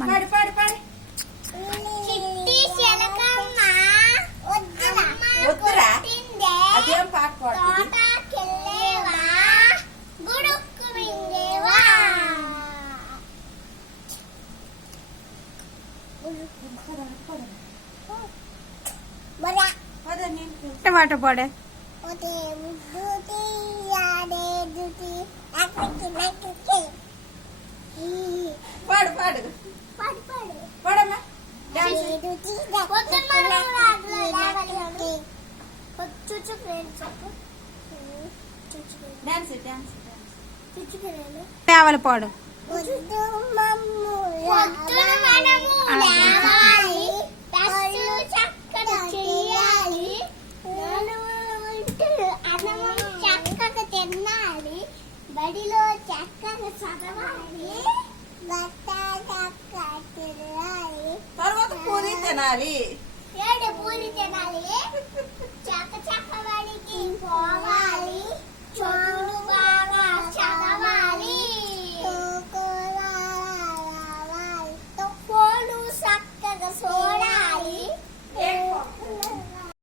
పాడు పాడు పాడు. వద్దురా అదేం పాట పాడుతుంది. పాట పాడే పాడు పాడు పాడమ్మా. డాన్స్ డాన్స్ తేవాలి పాడు. చక్కగా తినాలి, బడిలో చక్కగా చదవాలి, తర్వాత పూరి తినాలి. పూరి తినాలి, చక్క చక్క బడికి పోవాలి.